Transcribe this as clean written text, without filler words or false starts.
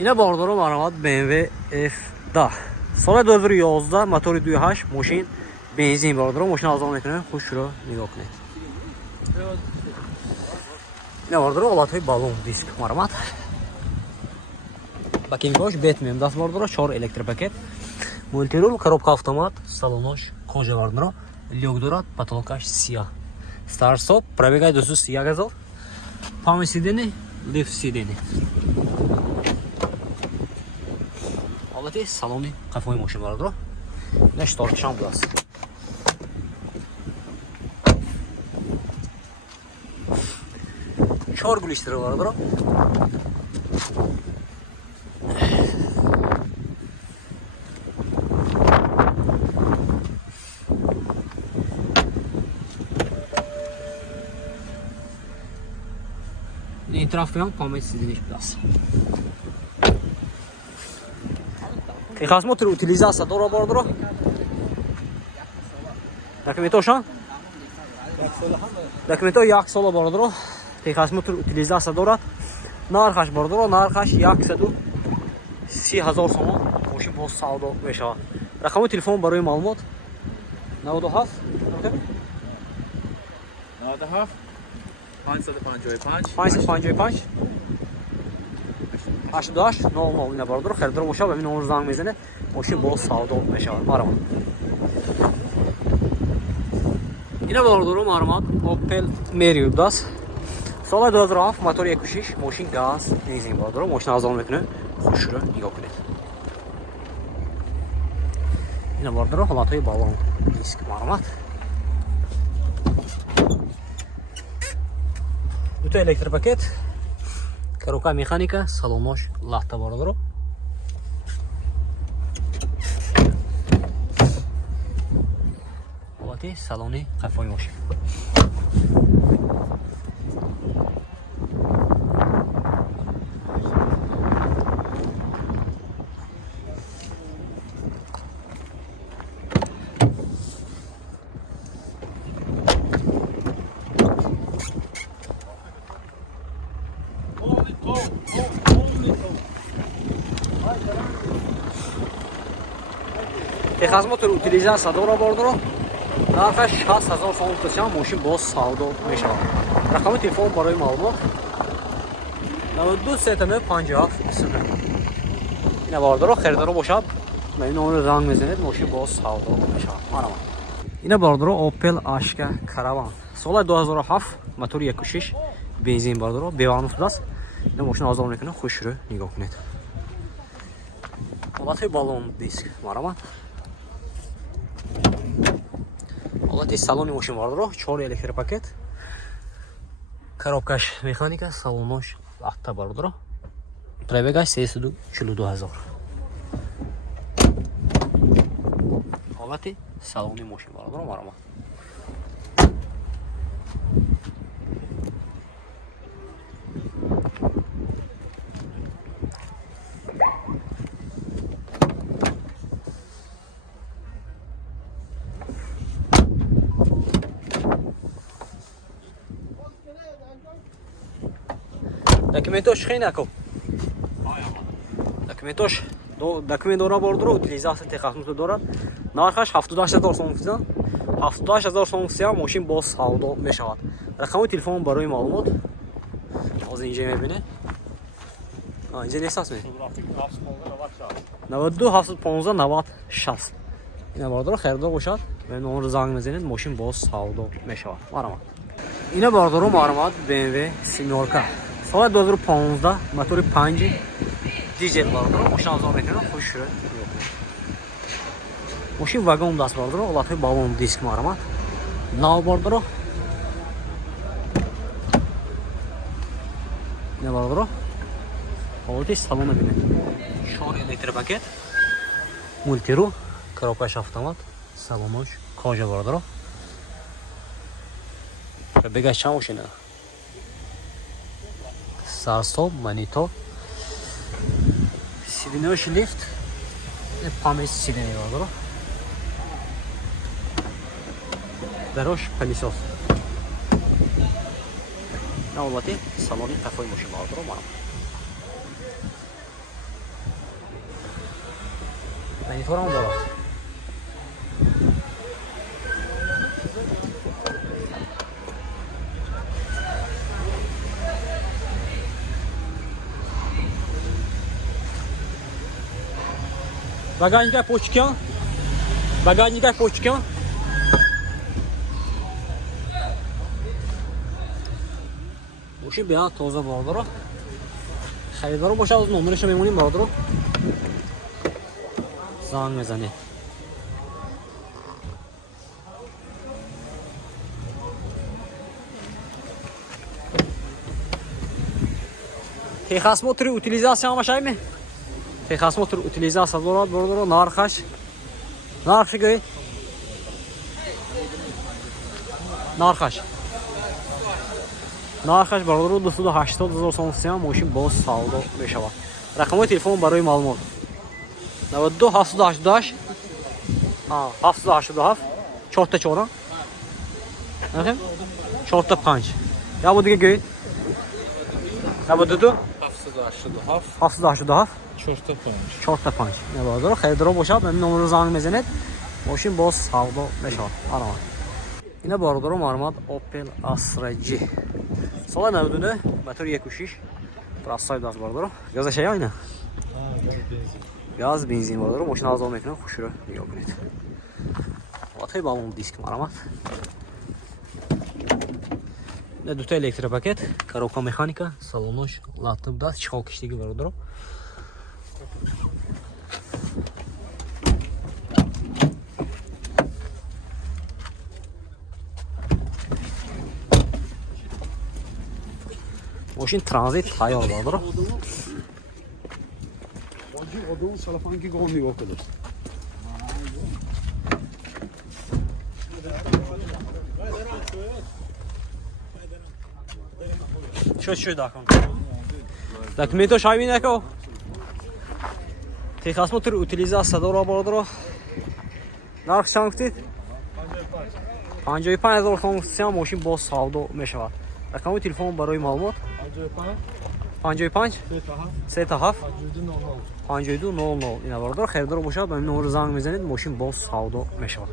اینا باردارو مرامت BMW F10 سال 2011 موتور 2.8 ماشین بنزین باردارو ماشین آزاد میکنه. خوش رو نگاه کنید. اینا باردارو حالتهای بالون دیسک مرامت бакингош бетмем даст бардоро 4 электропакет мультирул коробка автомат салонош кожа бардоро люк дорад потолкаш сия старстоп пробегай 230 000 память сидени лифт сидени ҳолати салони қафои мошин бардоро ина штортшам будаст. чор гулиштира бардоро Etrafıyan pamuk sizin biraz. Texas motor utilizacja dora bordro. Dokumentoşan? Dokumento yak sola bordro. Texas motor utilizacja dora. Narxash bordro, narxash yak sadu 30000 so'm. Moshin boz savdo mesha. Raqami telefon baroy ma'lumot 97 555 88 00 اینا باردارو خریدار باشه و این نمره زنگ میزنه ماشین باز سودا میشه. مرحبا. اینا باردارو مرحبا اوپل مریو داست سال 2007 موتور 1.6 ماشین گاز بنزین باردارو ماشین ارزان میکنه. خوش رو نگاه کنید. اینا باردارو حالتهای بالون دیسک مرحبا Due elektropaket, коробка механика, салонош лахта бардоро. Ҳолати салони қафои мошин. Texas motor utilizatsiya dora bordoro. Narxash 60000 so'm tutsa moshin boz savdo meshava. Raqami telefon baroy ma'lumot 92 setame 57 0. Ina bordoro xaridor boshab men uni rang mezned moshin boz savdo meshava. Mana. Ina bordoro Opel Ashka Caravan. Sola 2007 motor 1.6 benzin bordoro bevanuf das. Ina moshin ozod mikone xush ro nigoh kuned. Ҳолати балон диск марама ҳолати салони мошин бардоро 4 электропакет коробкаш механика салонош лахта бардоро пробегаш 342000 ҳолати салони мошин бардоро марама Документош хей нако. Документош документ дора бардоро утилизация техникум дора. Нархаш 78000 сом физан. 78000 сом физан мошин боз савдо мешавад. Рақами телефон барои маълумот. Ҳозир инҷа мебине. Инҷа нестас ме. 92 715 96. Ина бардоро хердор бошад. Мен онро занг мезанед мошин боз савдо мешавад. Марама. Ина бардоро маълумот BMW Семёрка. Sola 2015 motori 5 dizel bardoro moshin ozod meکنه. خوش رو ماشین واگن دست bardoro ҳолатҳои балон диск маромад нав bardoro ина bardoro ҳолати салон бинед 4 электропакет мультиру коробкаш автомат салонош кожа bardoro бегаш чанд мошина Старстоп, монитор, сиденёш лифт, память сидений бардоро, дарош пылесос. На ҳолати салони қафои мошин бардоро марам. اینطور هم داره. Багажник почкан. Багажник почкан. ماشین بیاد تازه باردارو خریدارو باشه از نمرش میمونیم باردارو زنگ میزنید. Техосмотр и утилизация машайми. Техосмотр утилизация дорад باردارو нархаш. Нархи гой. Нархаш. нархаш бародаро 280,000 сомон мошин боз савдо мешавад. рақамҳои телефон барои маълумот 92 788 787 44 45 я бо дига гӯед 92 787 45 бародаро харидоро бошад ин номеро занг мезанед мошин боз савдо мешавад. ина бародаро маълумот Opel Astra G соли 99 мотори 1.6 простой даст бародаро газаш я ина газ бензин бародаро мошин азо мекунад хушро нигоҳ кунед ватҳои балон диск маълумот ина дута электропакет коробка механика салонош лаптоп даст чихол киштиги бародаро ماشین ترانزیت تایار باردارو odun salafanki gon nigah qildi. Що дакон. Документо шавин яко. Техосмотр утилизация дора باردارو. нарх чанд гуфтид? 55,000 сомон гуфтам мошин боз савдо мешавад. рақамҳои телефон барои маълумот 55 37 5200 ина бародаро харидор бошад ба ин номеро занг мезанед мошин боз савдо мешавад.